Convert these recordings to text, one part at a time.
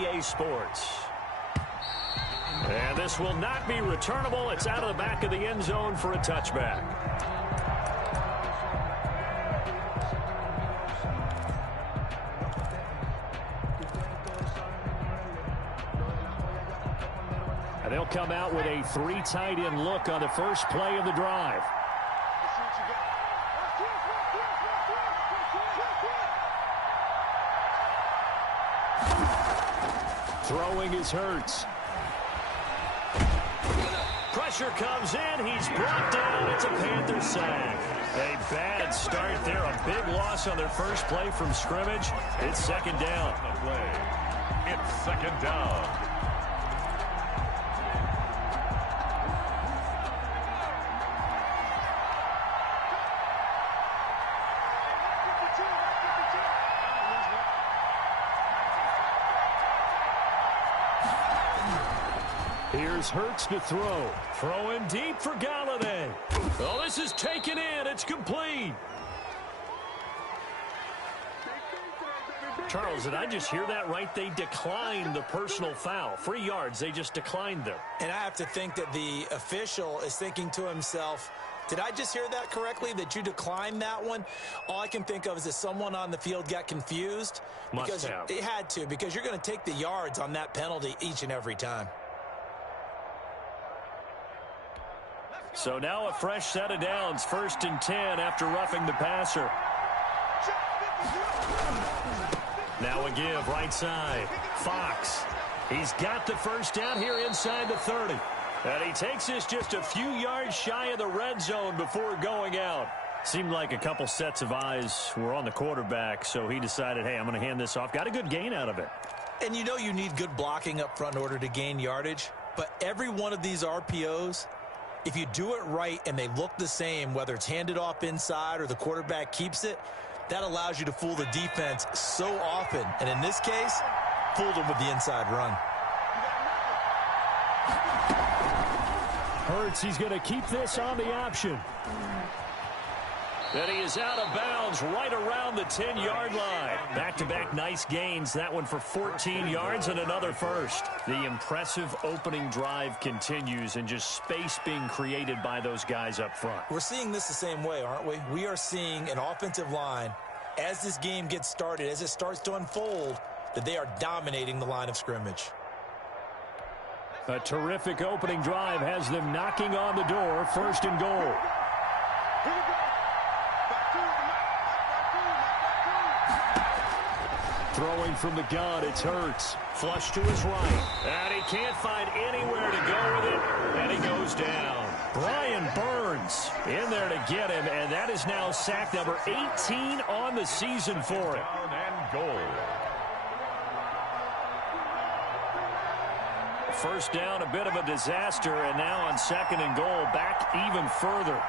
EA Sports. And this will not be returnable. It's out of the back of the end zone for a touchback. And they'll come out with a 3 tight end look on the first play of the drive. Throwing is Hurts. Pressure comes in. He's brought down. It's a Panthers sack. A bad start there. A big loss on their first play from scrimmage. It's second down. It's second down. Here's Hurts to throw. Throwing deep for Galladay. Oh, this is taken in. It's complete. Charles, did I just hear that right? They declined the personal foul. 3 yards. They just declined them. And I have to think that the official is thinking to himself, did I just hear that correctly, that you declined that one? All I can think of is that someone on the field got confused. Must have. It had to, because you're going to take the yards on that penalty each and every time. So now a fresh set of downs, 1st and 10 after roughing the passer. Now a give, right side. Fox. He's got the first down here inside the 30. And he takes this just a few yards shy of the red zone before going out. Seemed like a couple sets of eyes were on the quarterback, so he decided, hey, I'm going to hand this off. Got a good gain out of it. And you know you need good blocking up front in order to gain yardage. But every one of these RPOs, if you do it right and they look the same, whether it's handed off inside or the quarterback keeps it, that allows you to fool the defense so often. And in this case, fooled them with the inside run. Hurts, he's going to keep this on the option. And he is out of bounds right around the 10-yard line. Back-to-back nice gains. That one for 14 yards and another first. The impressive opening drive continues and just space being created by those guys up front. We're seeing this the same way, aren't we? We are seeing an offensive line, as this game gets started, as it starts to unfold, that they are dominating the line of scrimmage. A terrific opening drive has them knocking on the door. 1st and goal. Throwing from the gun, it's Hurts. Flush to his right. And he can't find anywhere to go with it. And he goes down. Brian Burns in there to get him. And that is now sack number 18 on the season for him. Down and goal. First down, a bit of a disaster. And now on 2nd and goal, back even further.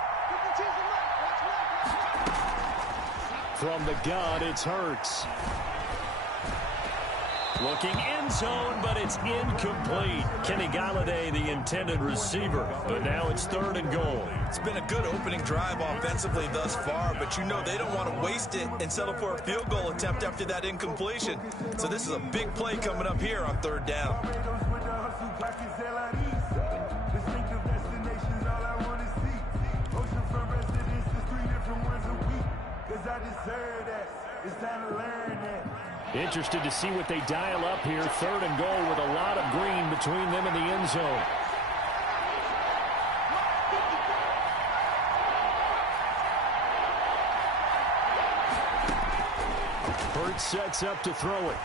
From the gun, it's Hurts. Looking end zone, but it's incomplete. Kenny Galladay, the intended receiver. But now it's 3rd and goal. It's been a good opening drive offensively thus far, but you know they don't want to waste it and settle for a field goal attempt after that incompletion. So this is a big play coming up here on 3rd down. Interested to see what they dial up here. 3rd and goal with a lot of green between them and the end zone. Hurts sets up to throw it.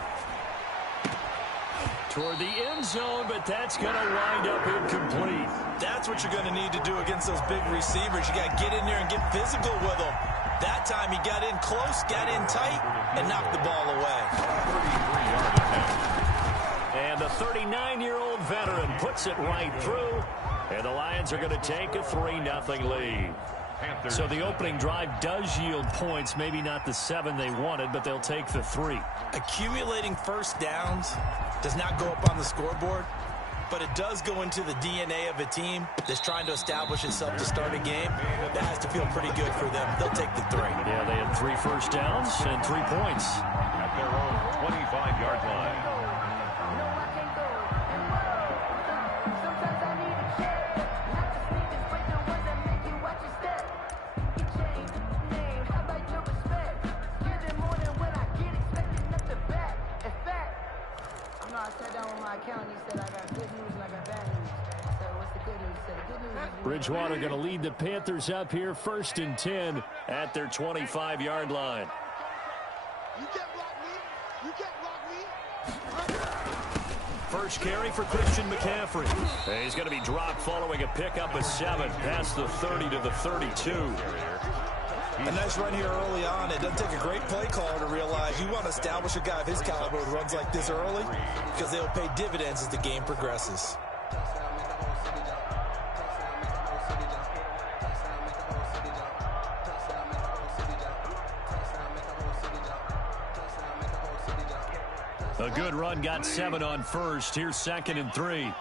Toward the end zone, but that's going to wind up incomplete. That's what you're going to need to do against those big receivers. You got to get in there and get physical with them. That time he got in close, got in tight, and knocked the ball away. 33-yard attempt. And the 39-year-old veteran puts it right through. And the Lions are going to take a 3-0 lead. Panthers. So the opening drive does yield points. Maybe not the 7 they wanted, but they'll take the 3. Accumulating first downs does not go up on the scoreboard, but it does go into the DNA of a team that's trying to establish itself to start a game. That has to feel pretty good for them. They'll take the 3. Yeah, they had 3 first downs and 3 points. At their own 25-yard line. Bridgewater going to lead the Panthers up here, 1st and 10 at their 25-yard line. First carry for Christian McCaffrey. He's going to be dropped following a pickup of 7 past the 30 to the 32. A nice run here early on. It doesn't take a great play caller to realize you want to establish a guy of his caliber with runs like this early because they'll pay dividends as the game progresses. A good run, got 7 on first. Here's 2nd and 3.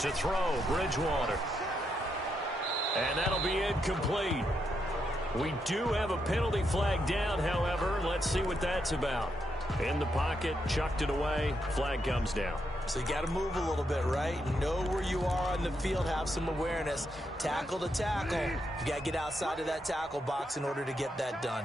To throw, Bridgewater. And that'll be incomplete. We do have a penalty flag down, however. Let's see what that's about. In the pocket, chucked it away. Flag comes down. So you got to move a little bit, right? Know where you are on the field, have some awareness. Tackle to tackle. You got to get outside of that tackle box in order to get that done.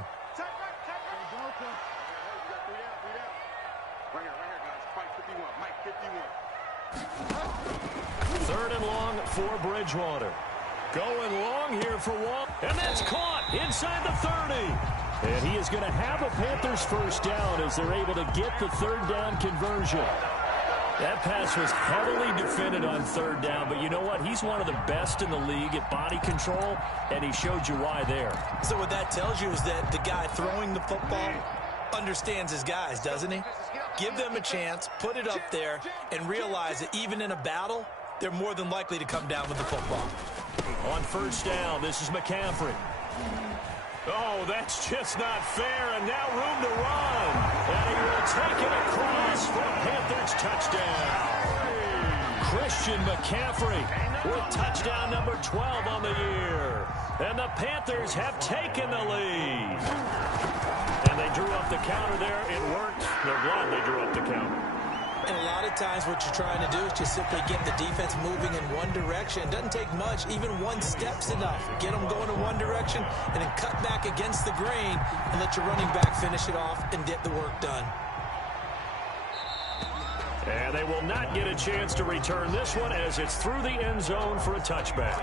3rd and long for Bridgewater. Going long here for Wall. And that's caught inside the 30. And he is going to have a Panthers first down as they're able to get the 3rd down conversion. That pass was heavily defended on 3rd down, but you know what? He's one of the best in the league at body control, and he showed you why there. So what that tells you is that the guy throwing the football understands his guys, doesn't he? Give them a chance, put it up there, and realize that even in a battle, they're more than likely to come down with the football. On 1st down, this is McCaffrey. Oh, that's just not fair, and now room to run. And he will take it across for a Panthers touchdown. Christian McCaffrey with touchdown number 12 on the year. And the Panthers have taken the lead. And they drew up the counter there. It worked. They're glad they drew up the counter. And a lot of times what you're trying to do is just simply get the defense moving in one direction. It doesn't take much. Even one step's enough. Get them going in one direction and then cut back against the grain and let your running back finish it off and get the work done. And they will not get a chance to return this one as it's through the end zone for a touchback.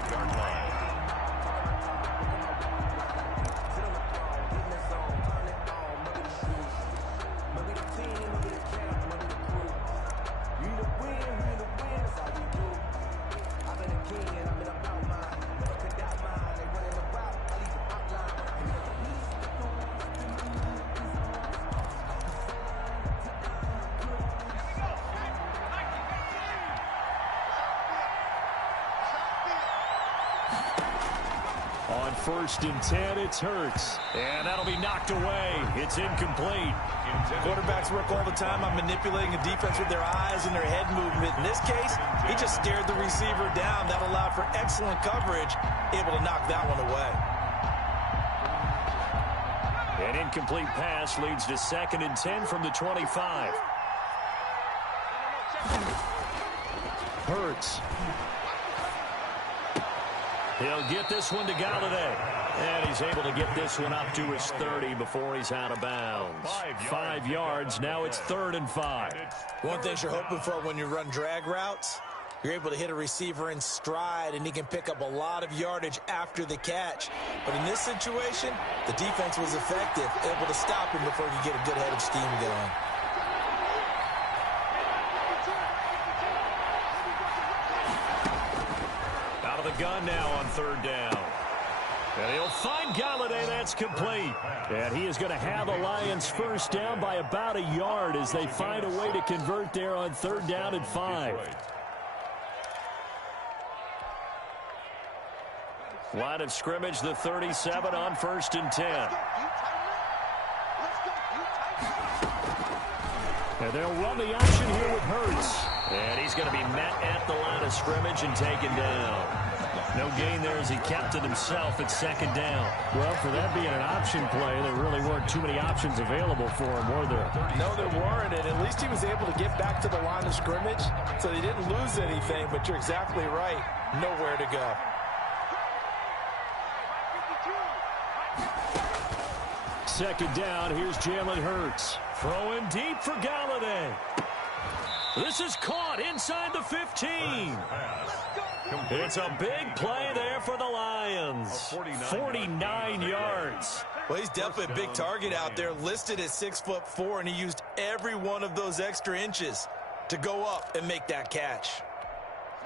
On 1st and 10, it's Hurts. And that'll be knocked away. It's incomplete. Quarterbacks work all the time on manipulating a defense with their eyes and their head movement. In this case, he just stared the receiver down. That allowed for excellent coverage, able to knock that one away. An incomplete pass leads to 2nd and 10 from the 25. Hurts. He'll get this one to Galladay. And he's able to get this one up to his 30 before he's out of bounds. 5 yards. Now it's 3rd and 5. One thing you're hoping for when you run drag routes, you're able to hit a receiver in stride, and he can pick up a lot of yardage after the catch. But in this situation, the defense was effective, able to stop him before he could get a good head of steam going. Out of the gun now on 3rd down. And he'll find Galladay. That's complete. And he is going to have the Lions first down by about a yard as they find a way to convert there on 3rd down and 5. Line of scrimmage, the 37 on 1st and 10. And they'll run the option here with Hurts. And he's going to be met at the line of scrimmage and taken down. No gain there as he kept it himself at 2nd down. Well, for that being an option play, there really weren't too many options available for him, were there? No, there weren't, and at least he was able to get back to the line of scrimmage, so they didn't lose anything, but you're exactly right. Nowhere to go. second down, here's Jalen Hurts. Throwing deep for Galladay. This is caught inside the 15. It's a big play there for the Lions. 49 yards. Well, he's definitely a big target out there, listed at 6'4", and he used every one of those extra inches to go up and make that catch.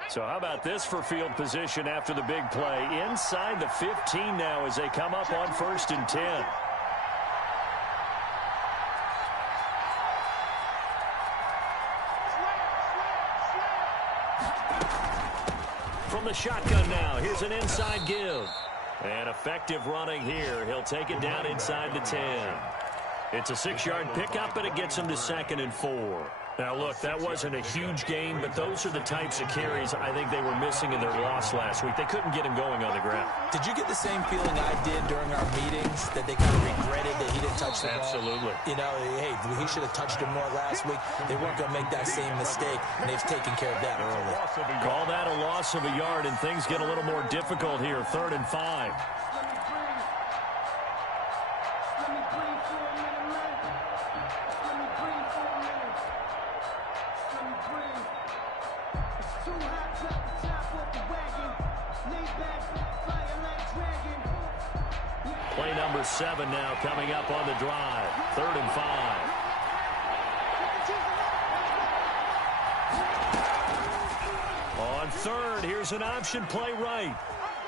So how about this for field position after the big play? Inside the 15 now as they come up on 1st and 10. From the shotgun now, here's an inside give. And effective running here. He'll take it down inside the 10. It's a 6-yard pickup, and it gets him to 2nd and 4. Now, look, that wasn't a huge gain, but those are the types of carries I think they were missing in their loss last week. They couldn't get him going on the ground. Did you get the same feeling I did during our meetings, that they kind of regretted that he didn't touch the ball? Absolutely. You know, hey, he should have touched him more last week. They weren't going to make that same mistake, and they've taken care of that early. Call that a loss of a yard, and things get a little more difficult here. 3rd and 5. Play number 7 now coming up on the drive. 3rd and 5. On 3rd, here's an option play right.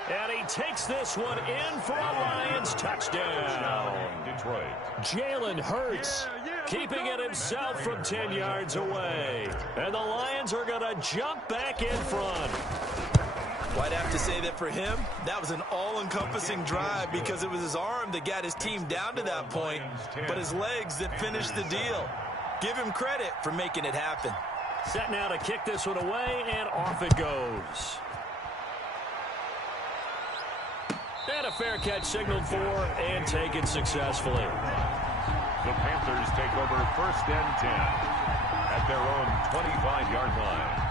And he takes this one in for a Lions touchdown. Detroit. Jalen Hurts keeping it himself from 10 yards away. And the Lions are going to jump back in front. Well, I'd have to say that for him, that was an all-encompassing drive because it was his arm that got his team down to that point, but his legs that finished the deal. Give him credit for making it happen. Set now to kick this one away, and off it goes. And a fair catch signaled for and taken successfully. The Panthers take over 1st and 10 at their own 25-yard line.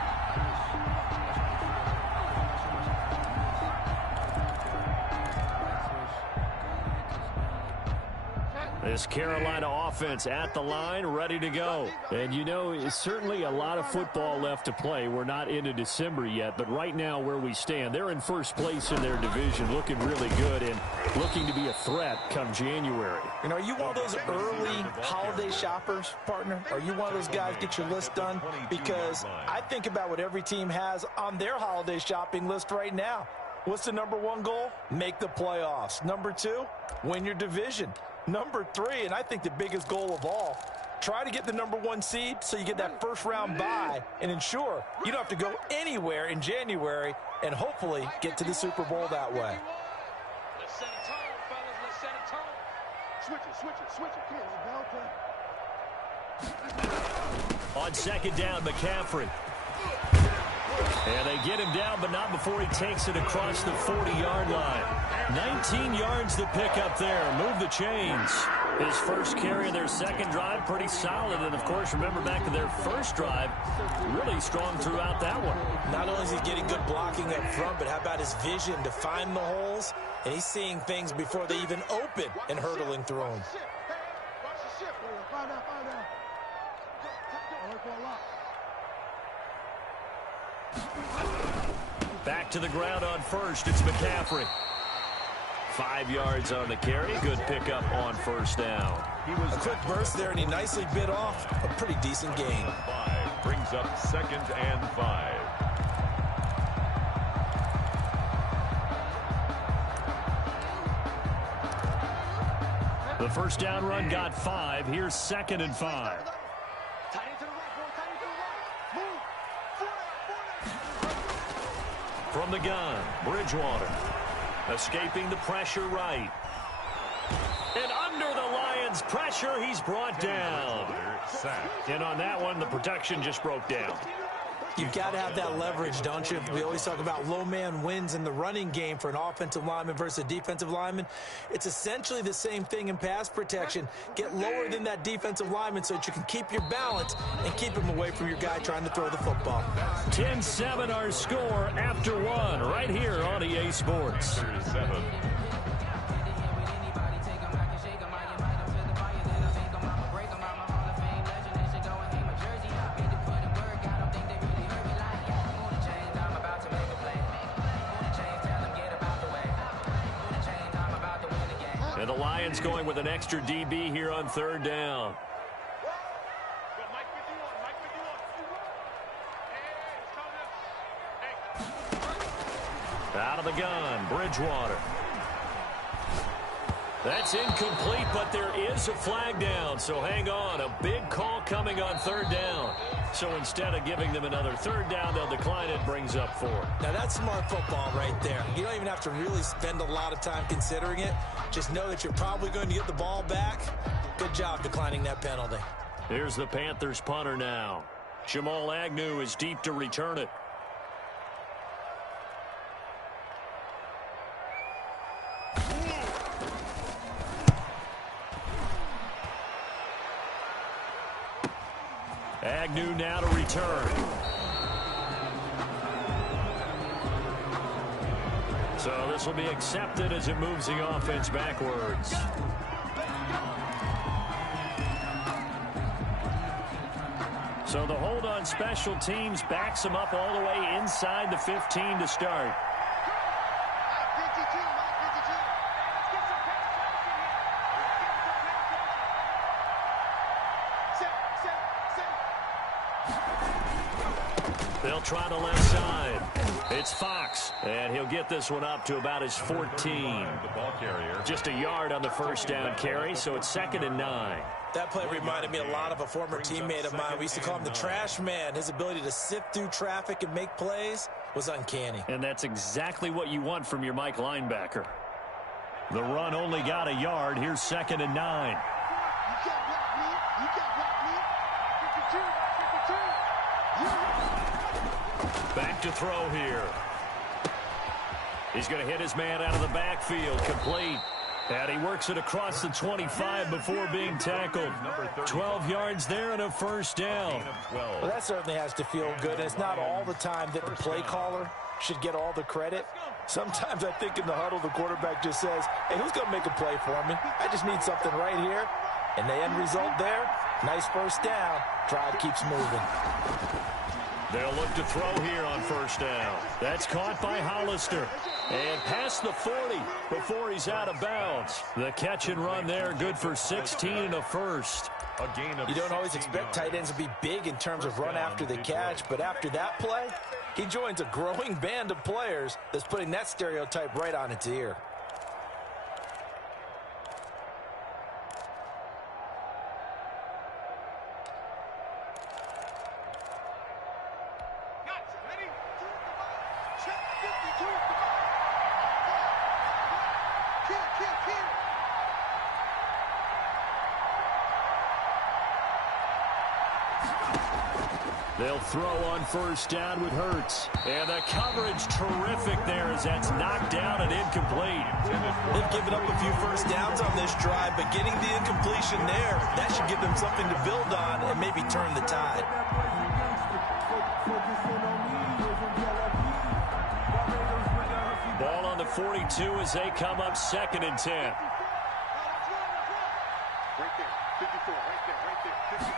This Carolina offense at the line, ready to go. And, you know, it's certainly a lot of football left to play. We're not into December yet, but right now where we stand, they're in 1st place in their division, looking really good and looking to be a threat come January. And are you one of those early holiday shoppers, partner? Are you one of those guys get your list done? Because I think about what every team has on their holiday shopping list right now. What's the number 1 goal? Make the playoffs. Number 2, win your division. Number 3, and I think the biggest goal of all, try to get the number 1 seed so you get that 1st round bye and ensure you don't have to go anywhere in January and hopefully get to the Super Bowl that way. Let's set a tone, fellas. Let's set a tone. Switch it. Come on. On 2nd down, McCaffrey. And they get him down, but not before he takes it across the 40-yard line. 19 yards to pick up there. Move the chains. His first carry of their 2nd drive, pretty solid. And, of course, remember back to their 1st drive, really strong throughout that one. Not only is he getting good blocking up front, but how about his vision to find the holes? And he's seeing things before they even open and hurtling through them. Back to the ground on 1st. It's McCaffrey. 5 yards on the carry. Good pickup on 1st down. A quick burst there, and he nicely bit off a pretty decent gain. 5 brings up 2nd and 5. The 1st down run got 5. Here's 2nd and 5. From the gun, Bridgewater. Escaping the pressure right. And under the Lions' pressure, he's brought down. And on that one, the protection just broke down. You've got to have that leverage, don't you? We always talk about low man wins in the running game for an offensive lineman versus a defensive lineman. It's essentially the same thing in pass protection. Get lower than that defensive lineman so that you can keep your balance and keep him away from your guy trying to throw the football. 10-7 our score after 1 right here on EA Sports. 7. And the Lions going with an extra DB here on third down. Out of the gun, Bridgewater. That's incomplete, but there is a flag down, so hang on. A big call coming on third down. So instead of giving them another third down, they'll decline it, brings up 4. Now, that's smart football right there. You don't even have to really spend a lot of time considering it. Just know that you're probably going to get the ball back. Good job declining that penalty. Here's the Panthers punter now. Jamal Agnew is deep to return it. Agnew now to return. So this will be accepted as it moves the offense backwards. So the hold on special teams backs them up all the way inside the 15 to start. They'll try the left side. It's Fox, and he'll get this one up to about his 14. The ball carrier. Just a yard on the first down carry, so it's 2nd and 9. That play reminded me a lot of a former teammate of mine. We used to call him the trash man. His ability to sift through traffic and make plays was uncanny. And that's exactly what you want from your Mike linebacker. The run only got a yard. Here's 2nd and 9. Back to throw here. He's going to hit his man out of the backfield. Complete. And he works it across the 25 before being tackled. 12 yards there and a first down. Well, that certainly has to feel good. It's not all the time that the play caller should get all the credit. Sometimes I think in the huddle, the quarterback just says, hey, who's going to make a play for me? I just need something right here. And the end result there, nice first down. Drive keeps moving. They'll look to throw here on first down. That's caught by Hollister. And past the 40 before he's out of bounds. The catch and run there, good for 16 and a first. You don't always expect tight ends to be big in terms of run after the catch, but after that play, he joins a growing band of players that's putting that stereotype right on its ear. They'll throw on first down with Hurts. And the coverage terrific there as that's knocked down and incomplete. They've given up a few first downs on this drive, but getting the incompletion there, that should give them something to build on and maybe turn the tide. Ball on the 42 as they come up 2nd and 10. Right there, 54, right there, 54.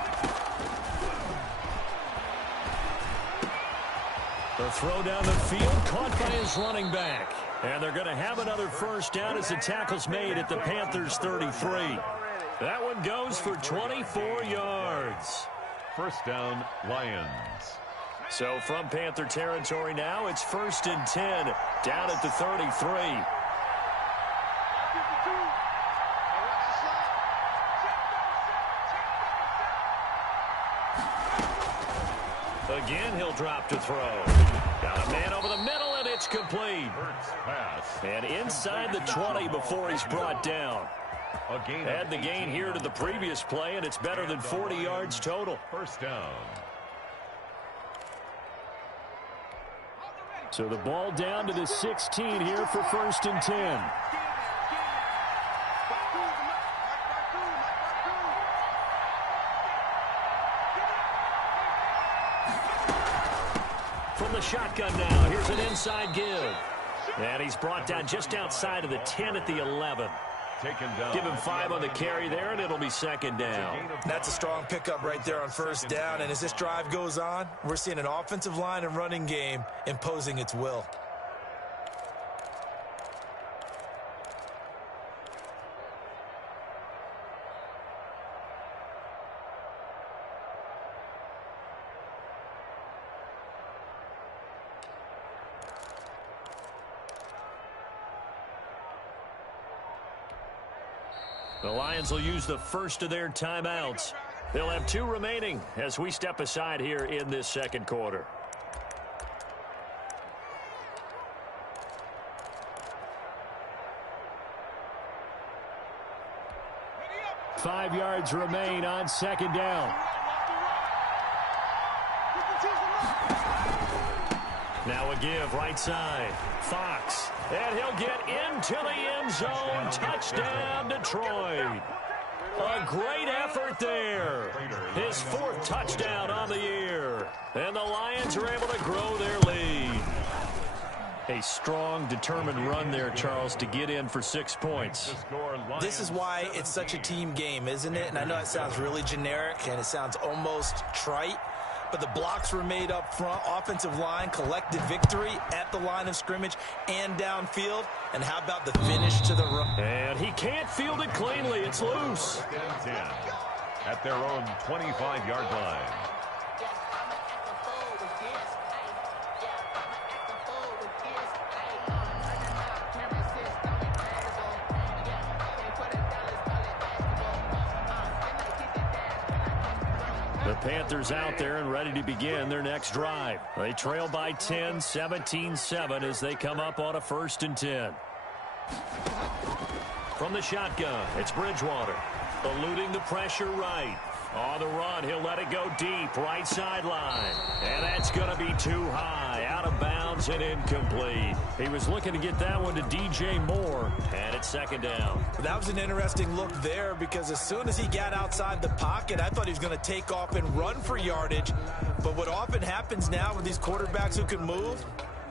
The throw down the field, caught by his running back. And they're going to have another first down as the tackle's made at the Panthers 33. That one goes for 24 yards. First down, Lions. So from Panther territory now, it's 1st and 10, down at the 33. Again, he'll drop to throw. Got a man over the middle, and it's complete. And inside the 20 before he's brought down. Add the gain here to the previous play, and it's better than 40 yards total. First down. So the ball down to the 16 here for 1st and 10. From the shotgun now, here's an inside give. And he's brought down just outside of the 10 at the 11. Give him 5 on the carry there, and it'll be 2nd down. That's a strong pickup right there on first down, and as this drive goes on, we're seeing an offensive line and running game imposing its will. The Lions will use the first of their timeouts. They'll have 2 remaining as we step aside here in this second quarter. 5 yards remain on second down. Now a give right side. Fox. And he'll get into the end zone. Touchdown, Detroit. A great effort there. His 4th touchdown on the year. And the Lions are able to grow their lead. A strong, determined run there, Charles, to get in for 6 points. This is why it's such a team game, isn't it? And I know it sounds really generic and it sounds almost trite, but the blocks were made up front. Offensive line collected victory at the line of scrimmage and downfield. And how about the finish to the run? And he can't field it cleanly. It's loose. 10 at their own 25-yard line. The Panthers out there and ready to begin their next drive. They trail by 10, 17-7 as they come up on a 1st and 10. From the shotgun, it's Bridgewater. Eluding the pressure right. On the run, he'll let it go deep, right sideline. And that's going to be too high, out of bounds and incomplete. He was looking to get that one to DJ Moore, and it's 2nd down. That was an interesting look there because as soon as he got outside the pocket, I thought he was going to take off and run for yardage. But what often happens now with these quarterbacks who can move,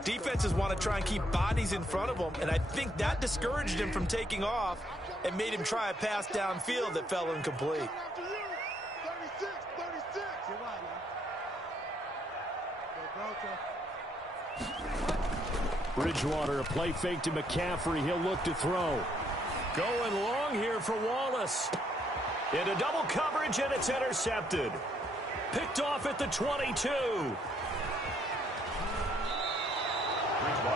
defenses want to try and keep bodies in front of them, and I think that discouraged him from taking off and made him try a pass downfield that fell incomplete. Bridgewater, a play fake to McCaffrey. He'll look to throw. Going long here for Wallace. Into double coverage, and it's intercepted. Picked off at the 22.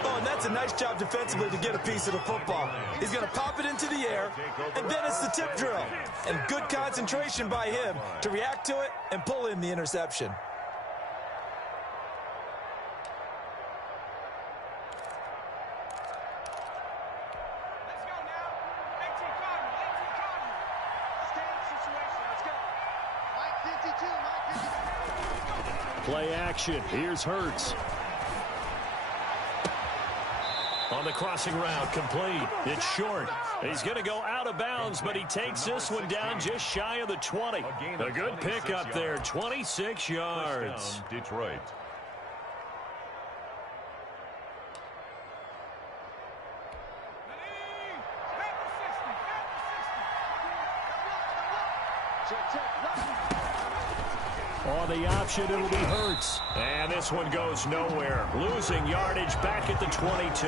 Oh, and that's a nice job defensively to get a piece of the football. He's going to pop it into the air, and then it's the tip drill. And good concentration by him to react to it and pull in the interception. Play action. Here's Hurts. On the crossing route, complete. It's short. He's going to go out of bounds, but he takes this one down just shy of the 20. A good pickup there, 26 yards. Detroit. On the option, it'll be Hurts. And this one goes nowhere. Losing yardage back at the 22.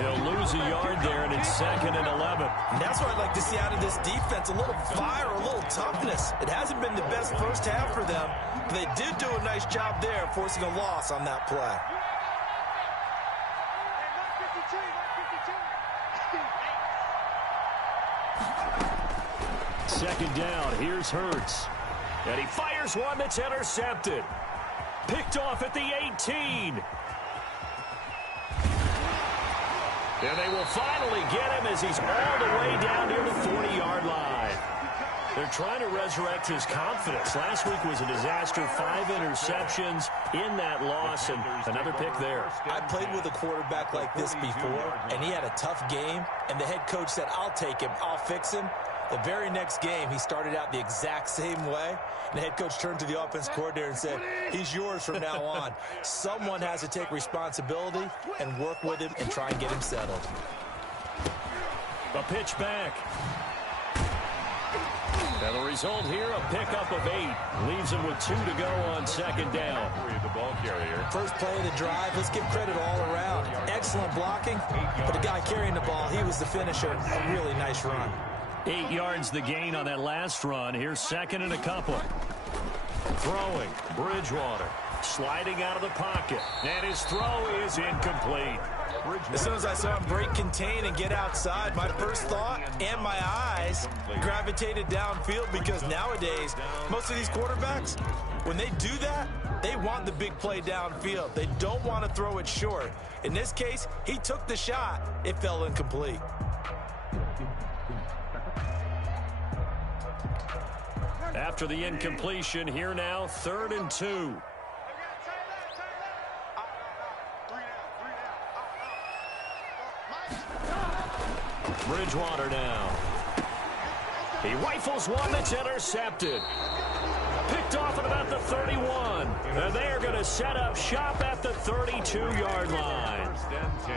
He'll lose a yard there, and it's 2nd and 11. And that's what I'd like to see out of this defense, a little fire, a little toughness. It hasn't been the best first half for them, but they did do a nice job there, forcing a loss on that play. Second down. Here's Hurts. And he fires one that's intercepted. Picked off at the 18. And they will finally get him as he's all the way down near the 40-yard line. They're trying to resurrect his confidence. Last week was a disaster. 5 interceptions in that loss, and another pick there. I played with a quarterback like this before, and he had a tough game, and the head coach said, I'll take him, I'll fix him. The very next game, he started out the exact same way. And the head coach turned to the offense coordinator and said, he's yours from now on. Someone has to take responsibility and work with him and try and get him settled. A pitch back. And the result here, a pickup of 8. Leaves him with 2 to go on 2nd down. The ball carrier. First play of the drive, let's give credit all around. Excellent blocking, but the guy carrying the ball, he was the finisher. A really nice run. 8 yards the gain on that last run. Here's 2nd and a couple. Throwing, Bridgewater. sliding out of the pocket. And his throw is incomplete. As soon as I saw him break contain and get outside, my first thought and my eyes gravitated downfield, because nowadays, most of these quarterbacks, when they do that, they want the big play downfield. They don't want to throw it short. In this case, he took the shot. It fell incomplete. After the incompletion, here now, 3rd and 2. Bridgewater now. He rifles one that's intercepted. Picked off at about the 31. And they are going to set up shop at the 32-yard line.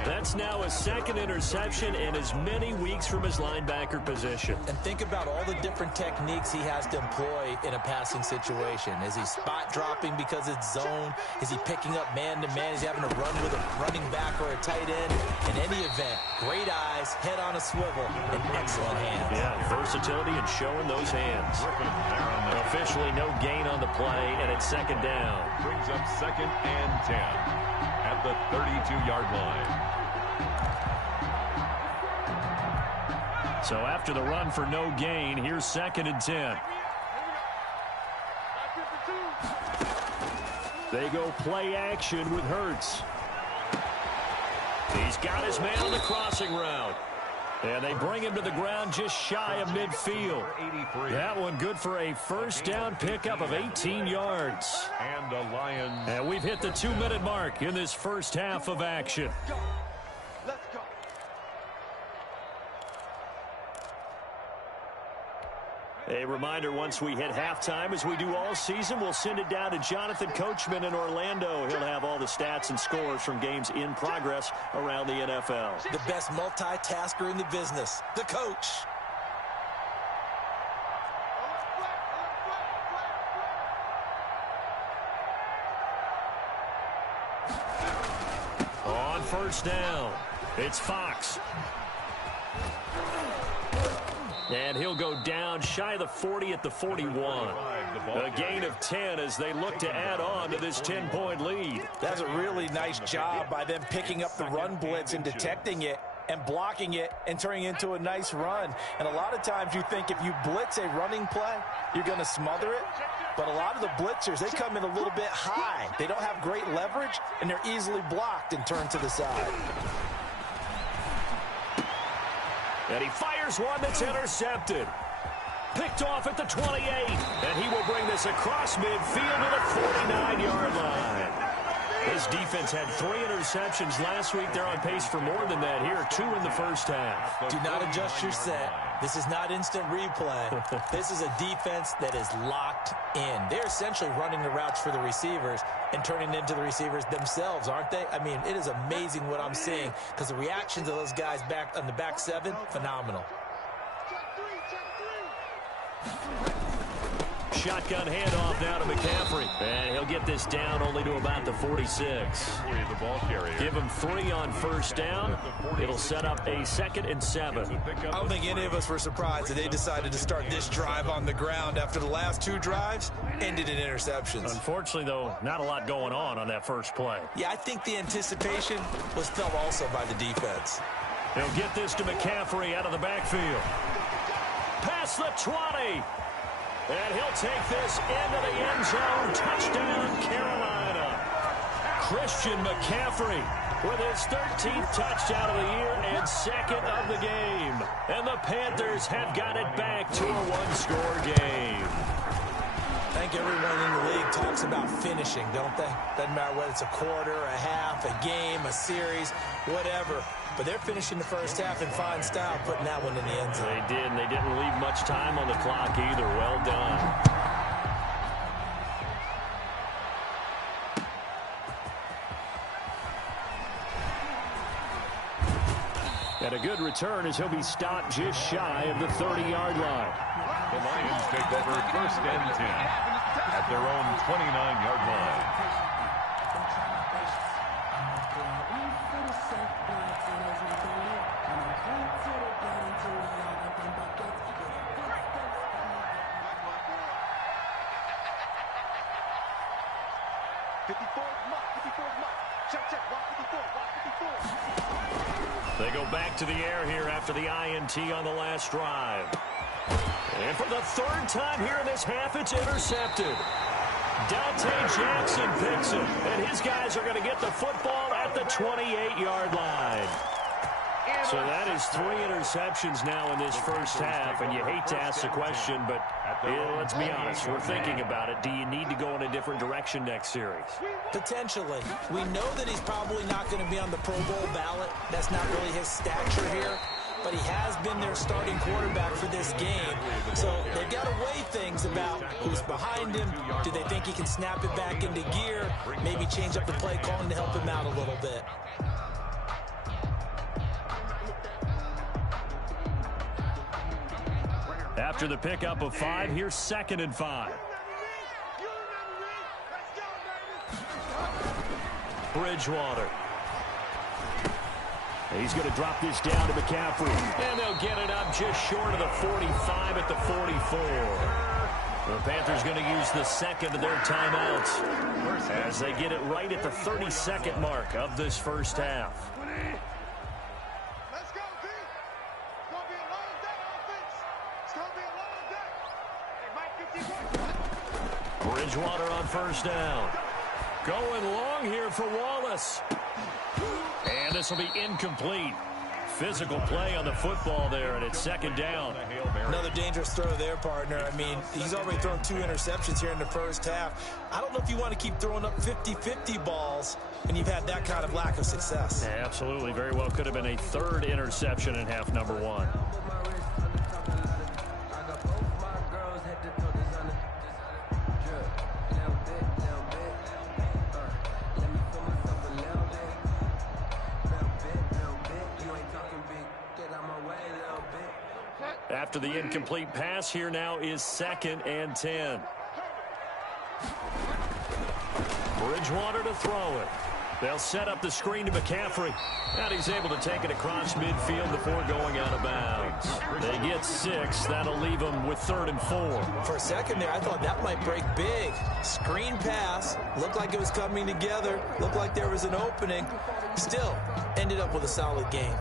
That's now a 2nd interception in as many weeks from his linebacker position. And think about all the different techniques he has to employ in a passing situation. Is he spot dropping because it's zone? Is he picking up man-to-man? Is he having to run with a running back or a tight end? In any event, great eyes, head on a swivel, and excellent hands. Yeah, versatility and showing those hands. Officially no gain on the play, and it's 2nd down. Brings up 2nd and 10 at the 32-yard line. So after the run for no gain, here's 2nd and 10. They go play action with Hurts. He's got his man on the crossing route. And they bring him to the ground just shy of midfield. That one good for a 1st down pickup of 18 yards. And the Lions. And we've hit the 2-minute mark in this first half of action. Let's go. A reminder, once we hit halftime, as we do all season, we'll send it down to Jonathan Coachman in Orlando. He'll have all the stats and scores from games in progress around the NFL. The best multitasker in the business, the coach. On 1st down, it's Fox. And he'll go down shy of the 40 at the 41. A gain of 10 as they look to add on to this 10-point lead. That's a really nice job by them picking up the run blitz and detecting it and blocking it and turning it into a nice run. And a lot of times you think if you blitz a running play, you're going to smother it. But a lot of the blitzers, they come in a little bit high. They don't have great leverage, and they're easily blocked and turned to the side. And he fires one that's intercepted. Picked off at the 28. And he will bring this across midfield to the 49-yard line. His defense had 3 interceptions last week. They're on pace for more than that here. 2 in the first half. Do not adjust your set. This is not instant replay. This is a defense that is locked in. They're essentially running the routes for the receivers and turning into the receivers themselves, aren't they? I mean, it is amazing what I'm seeing, because the reactions of those guys back on the back 7, phenomenal. Shotgun handoff now to McCaffrey. And he'll get this down only to about the 46. The ball carrier. Give him 3 on 1st down. It'll set up a 2nd and 7. I don't think any of us were surprised that they decided to start this drive on the ground after the last 2 drives ended in interceptions. Unfortunately, though, not a lot going on that first play. Yeah, I think the anticipation was felt also by the defense. He'll get this to McCaffrey out of the backfield. Past the 20. And he'll take this into the end zone. Touchdown, Carolina. Christian McCaffrey with his 13th touchdown of the year and 2nd of the game. And the Panthers have got it back to a 1-score game. I think everyone in the league talks about finishing, don't they? Doesn't matter whether it's a quarter, a half, a game, a series, whatever. But they're finishing the first half in fine style, putting that one in the end zone. They did, and they didn't leave much time on the clock either. Well done. And a good return as he'll be stopped just shy of the 30-yard line. The Lions take over 1st and 10 at their own 29-yard line. They go back to the air here after the INT on the last drive. And for the third time here in this half, it's intercepted. Dante Jackson picks it, and his guys are going to get the football at the 28-yard line. So that is 3 interceptions now in this first half, and you hate to ask the question, but let's be honest, we're thinking about it. Do you need to go in a different direction next series? Potentially. We know that he's probably not going to be on the Pro Bowl ballot. That's not really his stature here, but he has been their starting quarterback for this game. So they've got to weigh things about who's behind him. Do they think he can snap it back into gear? Maybe change up the play calling to help him out a little bit. After the pickup of 5, here's 2nd and 5. Bridgewater. He's going to drop this down to McCaffrey. And they'll get it up just short of the 45 at the 44. The Panthers going to use the second of their timeouts as they get it right at the 32nd mark of this first half. Bridgewater on first down. Going long here for Wallace. And this will be incomplete. Physical play on the football there, and it's 2nd down. Another dangerous throw there, partner. I mean, he's already thrown 2 interceptions here in the first half. I don't know if you want to keep throwing up 50-50 balls and you've had that kind of lack of success. Yeah, absolutely. Very well could have been a 3rd interception in half number 1. After the incomplete pass, here now is 2nd and 10. Bridgewater to throw it. They'll set up the screen to McCaffrey. And he's able to take it across midfield before going out of bounds. They get 6. That'll leave them with 3rd and 4. For a second there, I thought that might break big. Screen pass. Looked like it was coming together. Looked like there was an opening. Still, ended up with a solid game.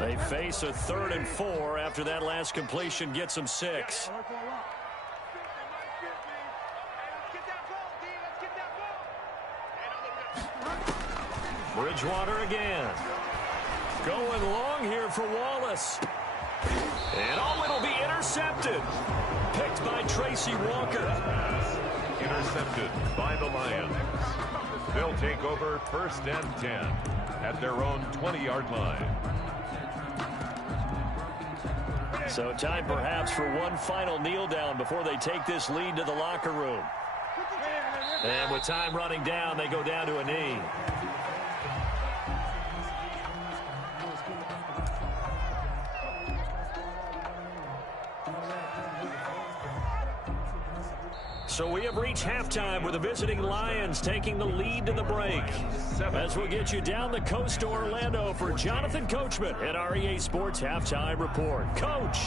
They face a 3rd and 4 after that last completion gets them 6. Bridgewater again. Going long here for Wallace. And it'll be intercepted. Picked by Tracy Walker. Intercepted by the Lions. They'll take over 1st and 10 at their own 20-yard line. So time perhaps for one final kneel down before they take this lead to the locker room. And with time running down, they go down to a knee. So we have reached halftime with the visiting Lions taking the lead to the break. As we'll get you down the coast to Orlando for Jonathan Coachman at our EA Sports Halftime Report. Coach.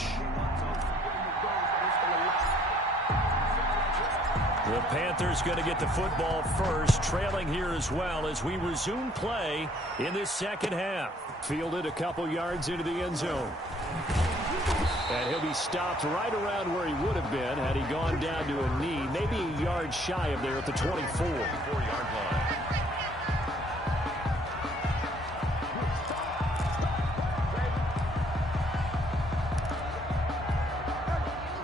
The Panthers going to get the football first, trailing here as well as we resume play in this second half. Fielded a couple yards into the end zone. And he'll be stopped right around where he would have been had he gone down to a knee, maybe a yard shy of there at the 24-yard line.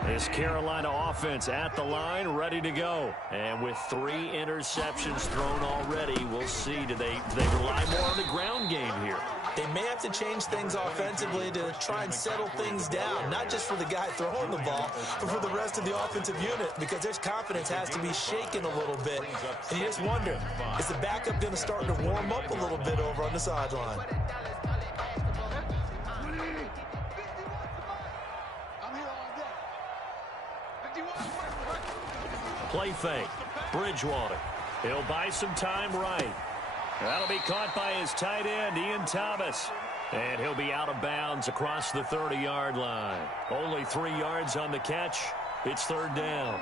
This Carolina offense at the line, ready to go. And with 3 interceptions thrown already, we'll see. Do they rely more on the ground game here? They may have to change things offensively to try and settle things down, not just for the guy throwing the ball, but for the rest of the offensive unit, because their confidence has to be shaken a little bit. And you just wonder, is the backup going to start to warm up a little bit over on the sideline? Play fake. Bridgewater. He'll buy some time right. That'll be caught by his tight end, Ian Thomas. And he'll be out of bounds across the 30-yard line. Only 3 yards on the catch. It's third down.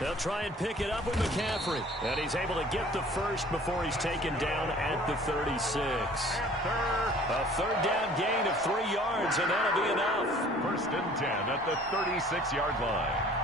They'll try and pick it up with McCaffrey. And he's able to get the first before he's taken down at the 36. A third down gain of 3 yards, and that'll be enough. First and 10 at the 36-yard line.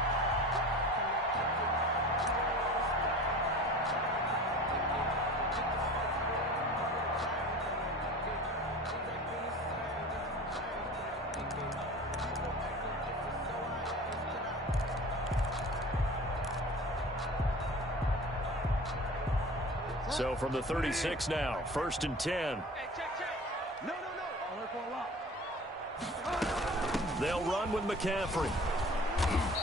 So from the 36 now, first and 10. They'll run with McCaffrey.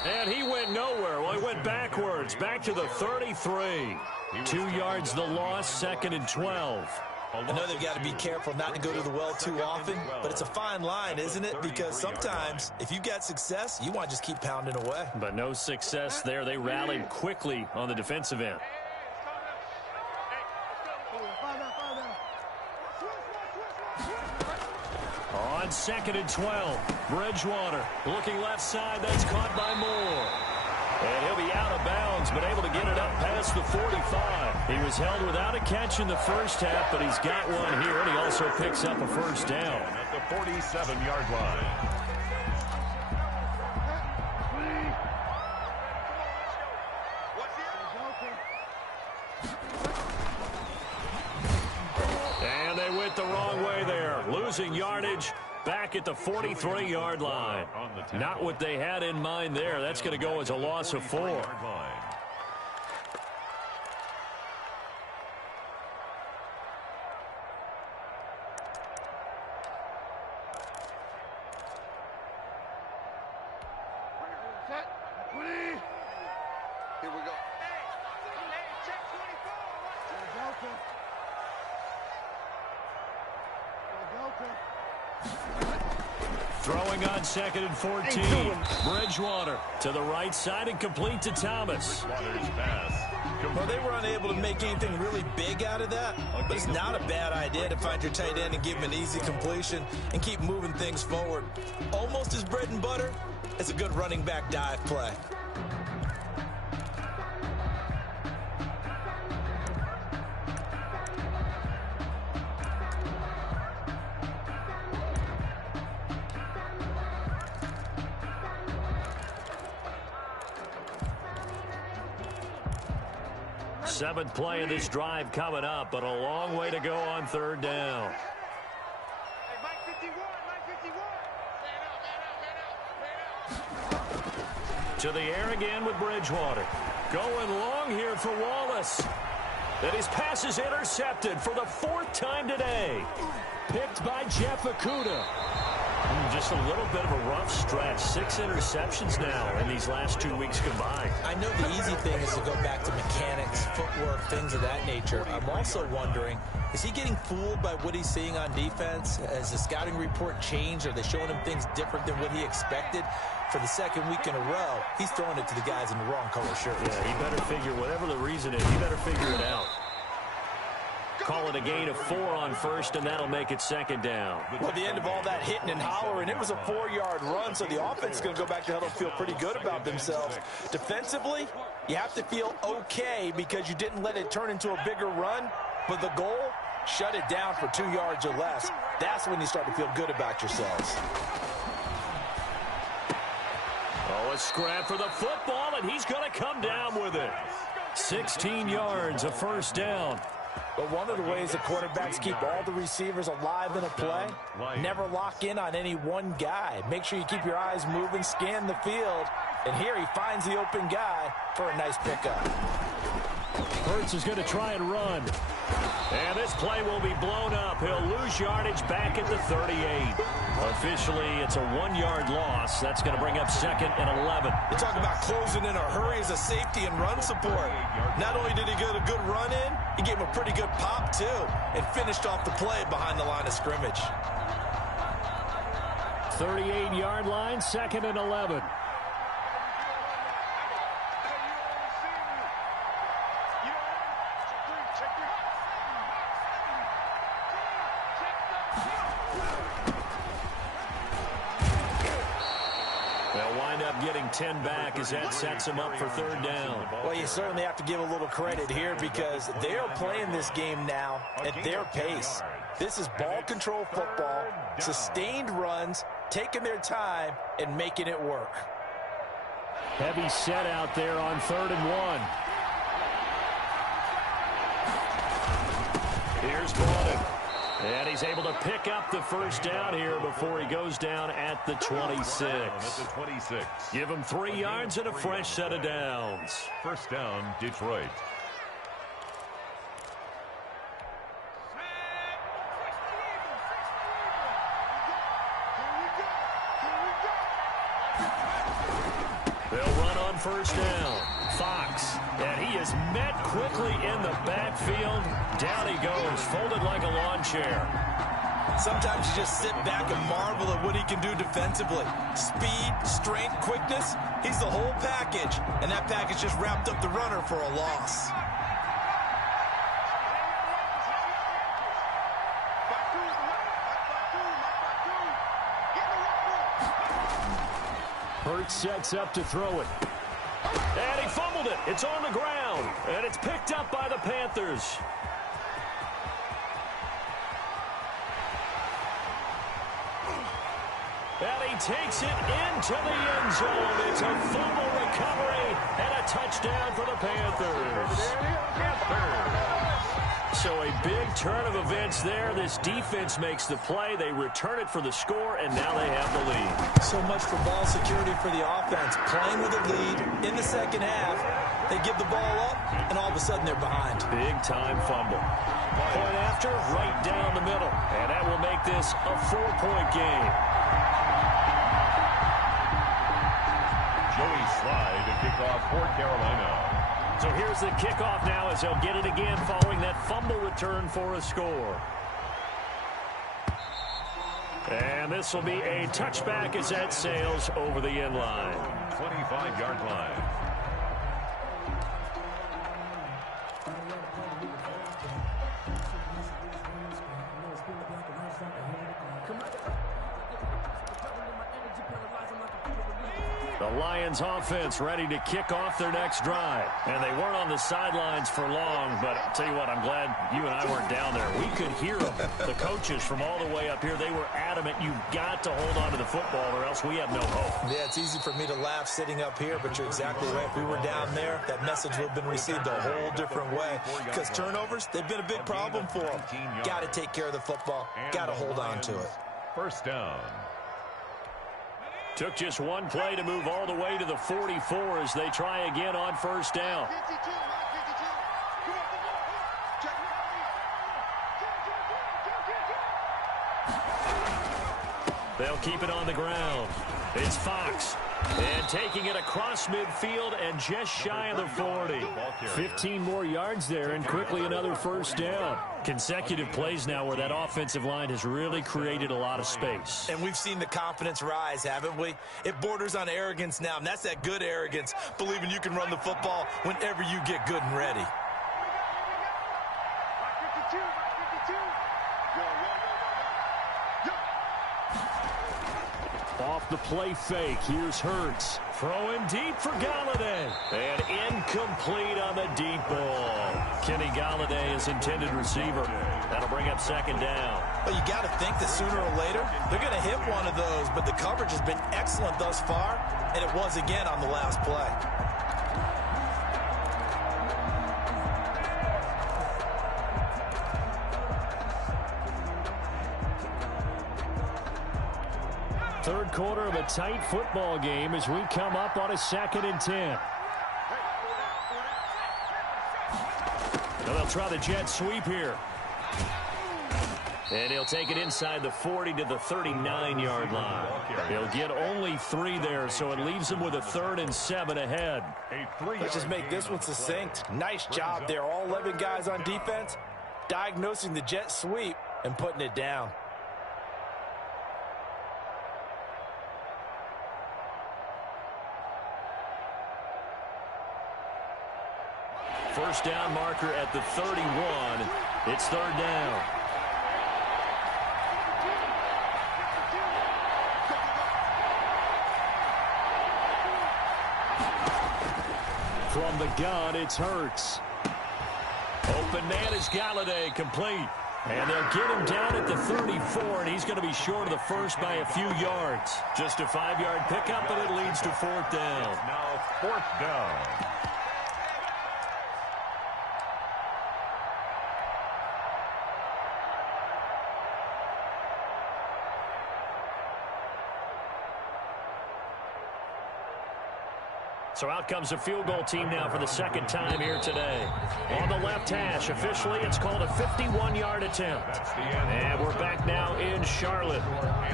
And he went nowhere. Well, he went backwards, back to the 33. 2 yards the loss, second and 12. I know they've got to be careful not to go to the well too often, but it's a fine line, isn't it? Because sometimes, if you got success, you want to just keep pounding away. But no success there. They rallied quickly on the defensive end. On second and 12, Bridgewater looking left side. That's caught by Moore. And he'll be out of bounds, but able to get it up past the 45. He was held without a catch in the first half, but he's got one here, and he also picks up a first down. At the 47-yard line. And they went the wrong way there, losing yardage back at the 43-yard line. Not what they had in mind there. That's going to go as a loss of 4. Here we go. Throwing on second and 14. Bridgewater to the right side and complete to Thomas. Well, they were unable to make anything really big out of that, but it's not a bad idea to find your tight end and give him an easy completion and keep moving things forward. Almost as bread and butter as a good running back dive play. Seventh play of this drive coming up, but a long way to go on third down. Hey, Mike 51, To the air again with Bridgewater. Going long here for Wallace. And his pass is intercepted for the 4th time today. Picked by Jeff Okudah. Just a little bit of a rough stretch. 6 interceptions now in these last 2 weeks combined. I know the easy thing is to go back to mechanics, footwork, things of that nature. I'm also wondering, is he getting fooled by what he's seeing on defense? Has the scouting report changed? Are they showing him things different than what he expected? For the second week in a row, he's throwing it to the guys in the wrong color shirts. Yeah, he better figure, whatever the reason is, he better figure it out. Call it a gain of 4 on first, and that'll make it second down. Well, at the end of all that hitting and hollering, it was a 4-yard run, so the offense is going to go back to huddle and feel pretty good about themselves. Defensively, you have to feel okay because you didn't let it turn into a bigger run, but the goal, shut it down for 2 yards or less. That's when you start to feel good about yourselves. Oh, a scrap for the football, and he's going to come down with it. 16 yards, a first down. But one of the ways that quarterbacks keep all the receivers alive in a play, never lock in on any one guy. Make sure you keep your eyes moving, scan the field, and here he finds the open guy for a nice pickup. Hurts is going to try and run. And this play will be blown up. He'll lose yardage back at the 38. Officially, it's a 1-yard loss. That's going to bring up 2nd and 11. You're talking about closing in a hurry as a safety and run support. Not only did he get a good run in, he gave him a pretty good pop, too, and finished off the play behind the line of scrimmage. 38-yard line, 2nd and 11. They'll wind up getting 10 back as that sets them up for 3rd down. Well, you certainly have to give a little credit here because they are playing this game now at their pace. This is ball control football, sustained runs, taking their time, and making it work. Heavy set out there on 3rd and 1. Here's Borden. And he's able to pick up the 1st down here before he goes down at the 26. Give him 3 yards and a fresh set of downs. 1st down, Detroit. They'll run on 1st down. Fox, and he is met quickly in the backfield. Down he goes, folded like a lawn chair. Sometimes you just sit back and marvel at what he can do defensively. Speed, strength, quickness, he's the whole package. And that package just wrapped up the runner for a loss. Hurts sets up to throw it. And he fumbled it. It's on the ground. And it's picked up by the Panthers. And he takes it into the end zone. It's a fumble recovery and a touchdown for the Panthers. So a big turn of events there. This defense makes the play. They return it for the score, and now they have the lead. So much for ball security for the offense. Playing with a lead in the second half. They give the ball up, and all of a sudden they're behind. Big-time fumble. Point after, right down the middle. And that will make this a 4-point game. Joey Slye to kick off for Carolina. So here's the kickoff now as they'll get it again following that fumble return for a score. And this will be a touchback as that sails over the end line. 25-yard line. The Lions offense ready to kick off their next drive. And they weren't on the sidelines for long, but I'll tell you what, I'm glad you and I weren't down there. We could hear them. The coaches from all the way up here, they were adamant, you've got to hold on to the football or else we have no hope. Yeah, it's easy for me to laugh sitting up here, but you're exactly right. If we were down there, that message would have been received a whole different way. Because turnovers, they've been a big problem for them. Got to take care of the football. Got to hold on to it. 1st down. Took just one play to move all the way to the 44 as they try again on 1st down. They'll keep it on the ground. It's Fox. And taking it across midfield and just shy of the 40. 15 more yards there and quickly another 1st down. Consecutive plays now where that offensive line has really created a lot of space. And we've seen the confidence rise, haven't we? It borders on arrogance now, and that's that good arrogance, believing you can run the football whenever you get good and ready. Off the play fake, here's Hurts. Throwing deep for Galladay. And incomplete on the deep ball. Kenny Galladay is intended receiver. That'll bring up 2nd down. Well, you got to think that sooner or later, they're going to hit one of those, but the coverage has been excellent thus far, and it was again on the last play. Third quarter of a tight football game as we come up on a 2nd and 10. And they'll try the jet sweep here. And he'll take it inside the 40 to the 39-yard line. He'll get only 3 there, so it leaves him with a 3rd and 7 ahead. Let's just make this one succinct. Nice job there. All 11 guys on defense diagnosing the jet sweep and putting it down. First down marker at the 31. It's 3rd down. From the gun, it's Hurts. Open man is Galladay, complete. And they'll get him down at the 34, and he's going to be short of the first by a few yards. Just a 5-yard pickup, and it leads to 4th down. It's now 4th down. So out comes a field goal team now for the 2nd time here today. On the left hash, officially, it's called a 51-yard attempt. And we're back now in Charlotte.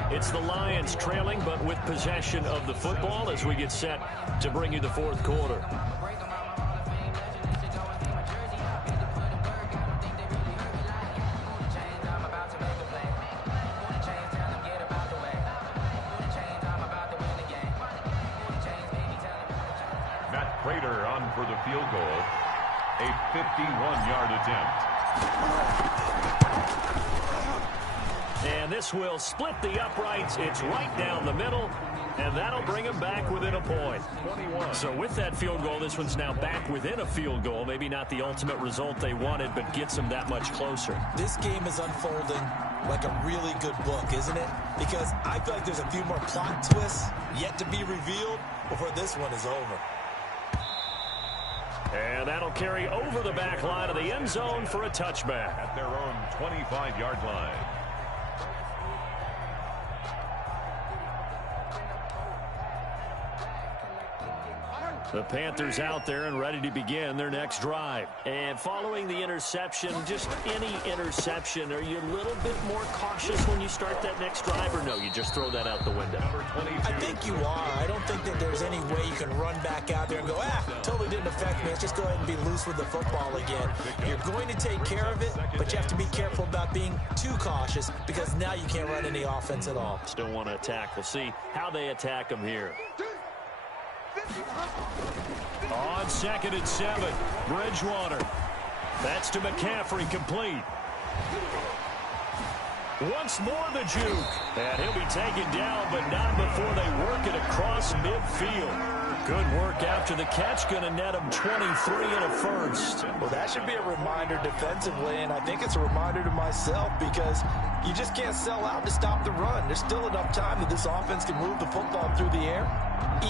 It's the Lions trailing, but with possession of the football as we get set to bring you the 4th quarter. For the field goal, a 51-yard attempt. And this will split the uprights. It's right down the middle, and that'll bring them back within a point. 21. So with that field goal, this one's now back within a field goal. Maybe not the ultimate result they wanted, but gets them that much closer. This game is unfolding like a really good book, isn't it? Because I feel like there's a few more plot twists yet to be revealed before this one is over. And that'll carry over the back line of the end zone for a touchback. At their own 25-yard line. The Panthers out there and ready to begin their next drive. And following the interception, just any interception, are you a little bit more cautious when you start that next drive, or no, you just throw that out the window? Number 22. I think you are. I don't think that there's any way you can run back out there and go, totally didn't affect me. Let's just go ahead and be loose with the football again. You're going to take care of it, but you have to be careful about being too cautious because now you can't run any offense at all. Still want to attack. We'll see how they attack them here. On 2nd and 7, Bridgewater. That's to McCaffrey, complete. Once more the juke. And he'll be taken down, but not before they work it across midfield. Good work after the catch. Going to net him 23 and a first. Well, that should be a reminder defensively, and I think it's a reminder to myself because you just can't sell out to stop the run. There's still enough time that this offense can move the football through the air,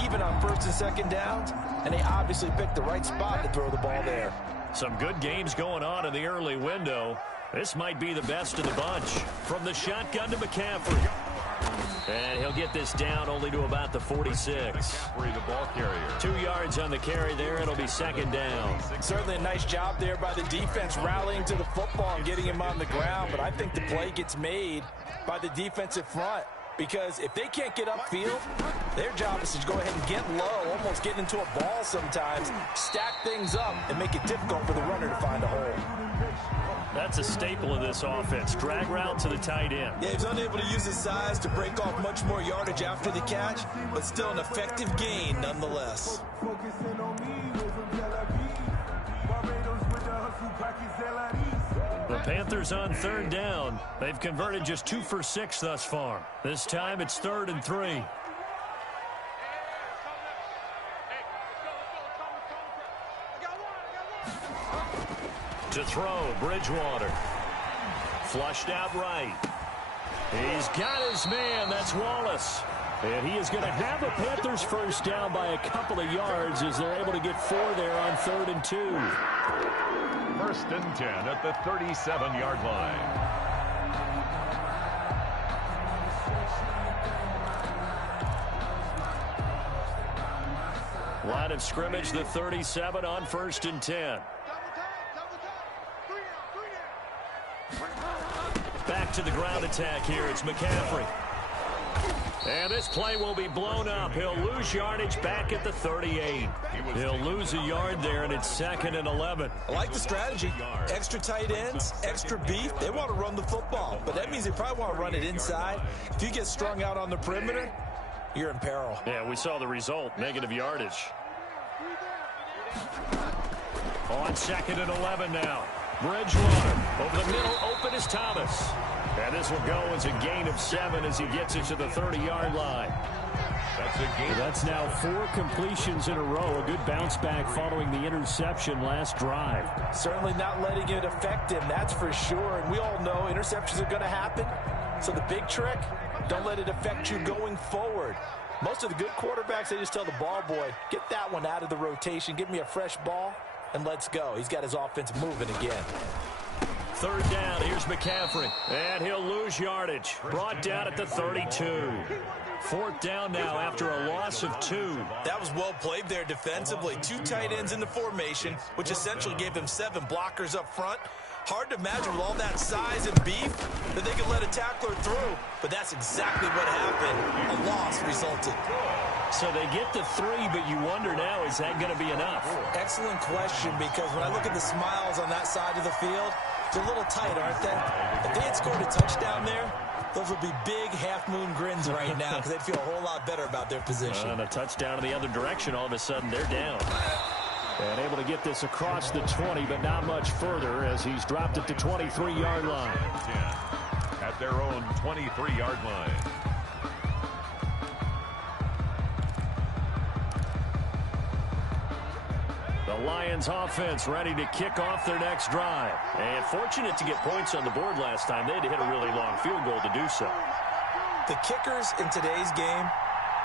even on 1st and 2nd downs, and they obviously picked the right spot to throw the ball there. Some good games going on in the early window. This might be the best of the bunch. From the shotgun to McCaffrey. And he'll get this down only to about the 46. McCaffrey, the ball carrier. 2 yards on the carry there. It'll be 2nd down. Certainly a nice job there by the defense rallying to the football and getting him on the ground, but I think the play gets made by the defensive front. Because if they can't get upfield, their job is to go ahead and get low, almost get into a ball sometimes, stack things up, and make it difficult for the runner to find a hole. That's a staple of this offense. Drag route to the tight end. Yeah, he's unable to use his size to break off much more yardage after the catch, but still an effective gain nonetheless. The Panthers on 3rd down. They've converted just 2 for 6 thus far. This time it's 3rd and 3. To throw, Bridgewater. Flushed out right. He's got his man. That's Wallace. And he is going to have the Panthers first down by a couple of yards as they're able to get 4 there on 3rd and 2. 1st and 10 at the 37-yard line. Line of scrimmage, the 37 on 1st and 10. back to the ground attack here. It's McCaffrey. And this play will be blown up. He'll lose yardage back at the 38. He'll lose a yard there, and it's 2nd and 11. I like the strategy. Extra tight ends, extra beef. They want to run the football, but that means they probably want to run it inside. If you get strung out on the perimeter, you're in peril. Yeah, we saw the result, negative yardage. On 2nd and 11 now. Bridgewater over the middle, open is Thomas. And this will go as a gain of 7 as he gets it to the 30-yard line. That's a gain. That's now 4 completions in a row. A good bounce back following the interception last drive. Certainly not letting it affect him, that's for sure. And we all know interceptions are going to happen. So the big trick, don't let it affect you going forward. Most of the good quarterbacks, they just tell the ball boy, get that one out of the rotation, give me a fresh ball, and let's go. He's got his offense moving again. 3rd down, here's McCaffrey. And he'll lose yardage. Brought down at the 32. 4th down now after a loss of 2. That was well played there defensively. 2 tight ends in the formation, which essentially gave them 7 blockers up front. Hard to imagine with all that size and beef that they could let a tackler through. But that's exactly what happened. A loss resulted. So they get the 3, but you wonder now, is that going to be enough? Excellent question, because when I look at the smiles on that side of the field, they're a little tight, aren't they? If they had scored a touchdown there, those would be big half-moon grins right now because they'd feel a whole lot better about their position. And a touchdown in the other direction, all of a sudden they're down. And able to get this across the 20, but not much further as he's dropped it to 23-yard line. 10 at their own 23-yard line. The Lions offense ready to kick off their next drive. And fortunate to get points on the board last time. They had to hit a really long field goal to do so. The kickers in today's game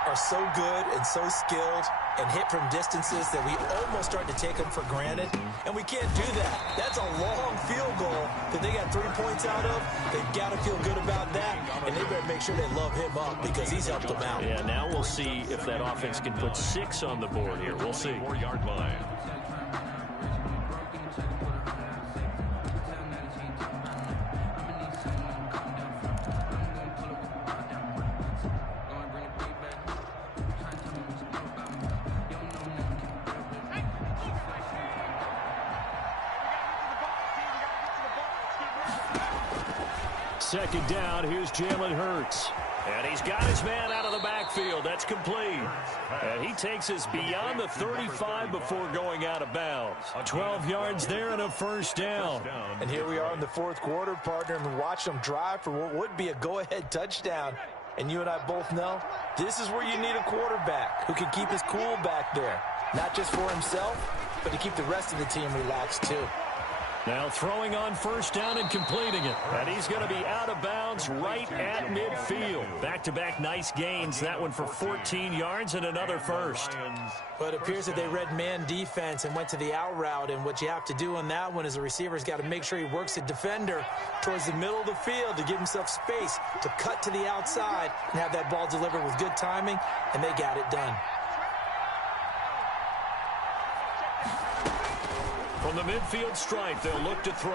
are so good and so skilled and hit from distances that we almost start to take them for granted. And we can't do that. That's a long field goal that they got 3 points out of. They've got to feel good about that. And they better make sure they love him up because he's helped them out. Yeah, now we'll see if that offense can put 6 on the board here. We'll see. 4-yard line. Second down, here's Jalen Hurts. And he's got his man out of the backfield. That's complete. And he takes us beyond the 35 before going out of bounds. 12 yards there and a 1st down. And here we are in the 4th quarter, partner, and watch them drive for what would be a go-ahead touchdown. And you and I both know this is where you need a quarterback who can keep his cool back there. Not just for himself, but to keep the rest of the team relaxed too. Now throwing on 1st down and completing it. And he's going to be out of bounds right at midfield. Back-to-back nice gains. That one for 14 yards and another 1st. But it appears that they read man defense and went to the out route. And what you have to do on that one is the receiver's got to make sure he works the defender towards the middle of the field to give himself space to cut to the outside and have that ball delivered with good timing. And they got it done. From the midfield stripe, they'll look to throw.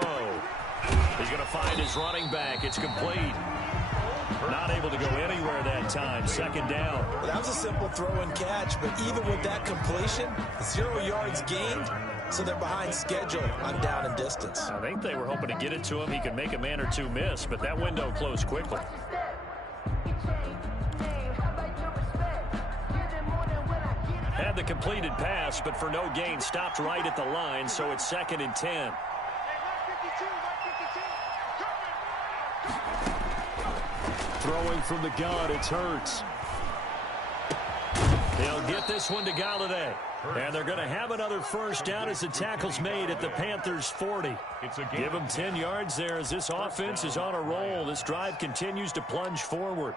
He's going to find his running back. It's complete. Not able to go anywhere that time. 2nd down. Well, that was a simple throw and catch, but even with that completion, 0 yards gained, so they're behind schedule on down and distance. I think they were hoping to get it to him. He could make a man or two miss, but that window closed quickly. Had the completed pass, but for no gain, stopped right at the line, so it's 2nd and 10. Throwing from the gun, it's Hurts. They'll get this one to Galladay. And they're going to have another 1st down as the tackle's made at the Panthers' 40. Give them 10 yards there as this offense is on a roll. This drive continues to plunge forward.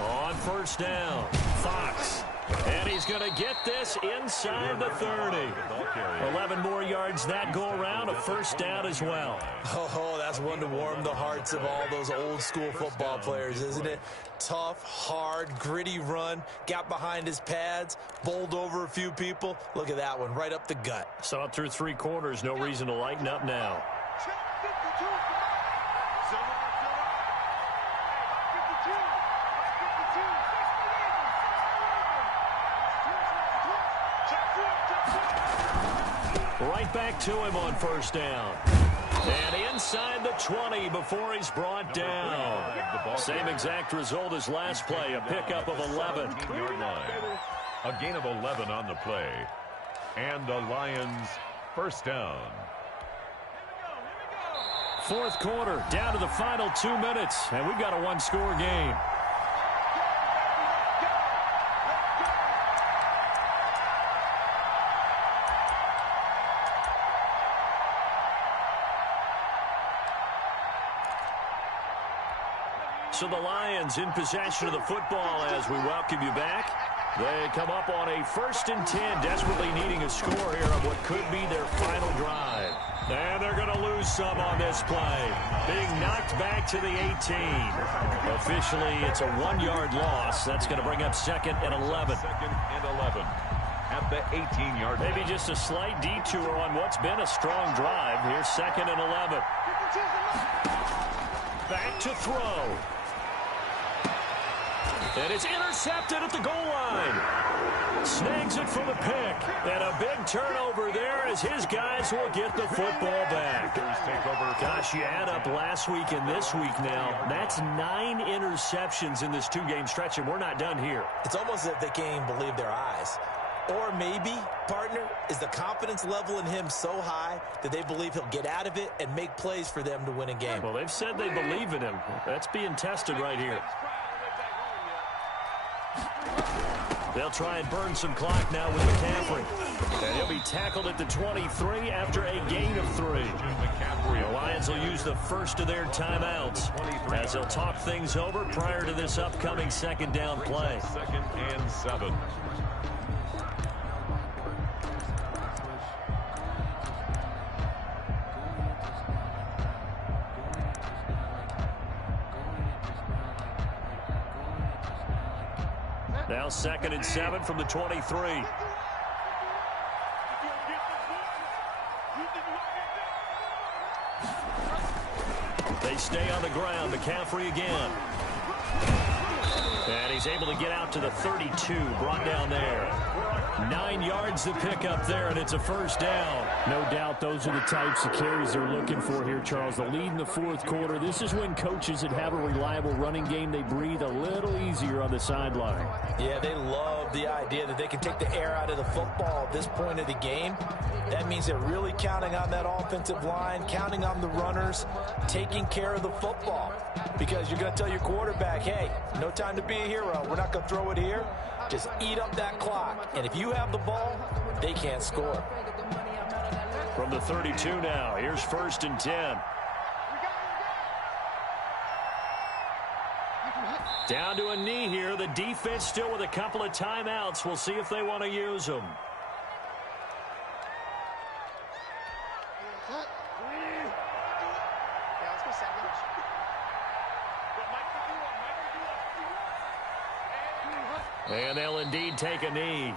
On 1st down, Fox. And he's going to get this inside the 30. 11 more yards yards that go around, a first down as well. Oh, that's one to warm the hearts of all those old-school football players, isn't it? Tough, hard, gritty run, got behind his pads, bowled over a few people. Look at that one, right up the gut. Saw it through 3 quarters, no reason to lighten up now. Right back to him on first down. And inside the 20 before he's brought down. Same exact result as last play, a pickup of 11. A gain of 11 on the play. And the Lions first down. 4th quarter, down to the final 2 minutes, and we've got a 1-score game. So the Lions in possession of the football as we welcome you back. They come up on a 1st and 10, desperately needing a score here on what could be their final drive. And they're going to lose some on this play. Being knocked back to the 18. Officially, it's a 1-yard loss. That's going to bring up 2nd and 11. 2nd and 11 at the 18-yard line. Maybe just a slight detour on what's been a strong drive. Here's 2nd and 11. Back to throw. And it's intercepted at the goal line. Snags it for the pick. And a big turnover there as his guys will get the football back. Gosh, you add up last week and this week now. That's 9 interceptions in this 2-game stretch, and we're not done here. It's almost as if they can't even believe their eyes. Or maybe, partner, is the confidence level in him so high that they believe he'll get out of it and make plays for them to win a game. Well, they've said they believe in him. That's being tested right here. They'll try and burn some clock now with McCaffrey. And he'll be tackled at the 23 after a gain of 3. The Lions will use the first of their timeouts as they'll talk things over prior to this upcoming 2nd down play. 2nd and 7. Now 2nd and 7 from the 23. They stay on the ground. McCaffrey again. And he's able to get out to the 32, brought down there. 9 yards to pick up there, and it's a first down. No doubt those are the types of carries they're looking for here, Charles. The lead in the 4th quarter. This is when coaches that have a reliable running game, they breathe a little easier on the sideline. Yeah, they love the idea that they can take the air out of the football at this point of the game. That means they're really counting on that offensive line, counting on the runners, taking care of the football. Because you're going to tell your quarterback, hey, no time to be a hero. We're not going to throw it here. Just eat up that clock. And if you have the ball, they can't score. From the 32 now, here's 1st and 10. Down to a knee here. The defense still with a couple of timeouts. We'll see if they want to use them. And they'll indeed take a knee.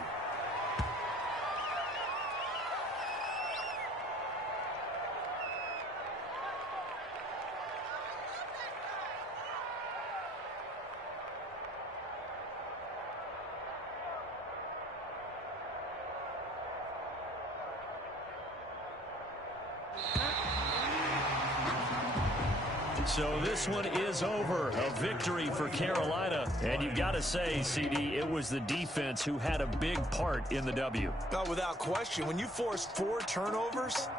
So this one is over. A victory for Carolina. And you've got to say, CD, it was the defense who had a big part in the W. No, without question. When you force 4 turnovers,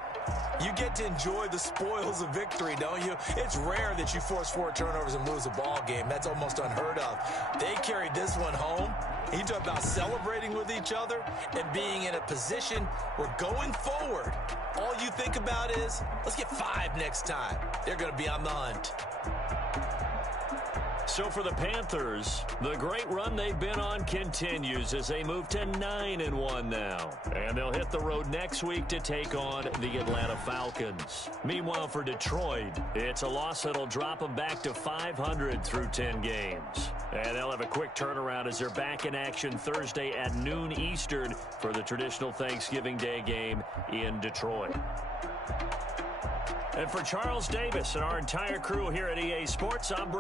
you get to enjoy the spoils of victory, don't you? It's rare that you force 4 turnovers and lose a ball game. That's almost unheard of. They carried this one home. You talk about celebrating with each other and being in a position where going forward, all you think about is, let's get 5 next time. They're going to be on the hunt. So for the Panthers, the great run they've been on continues as they move to 9-1 now. And they'll hit the road next week to take on the Atlanta Falcons. Meanwhile, for Detroit, it's a loss that'll drop them back to 500 through 10 games. And they'll have a quick turnaround as they're back in action Thursday at noon Eastern for the traditional Thanksgiving Day game in Detroit. And for Charles Davis and our entire crew here at EA Sports, I'm Brady.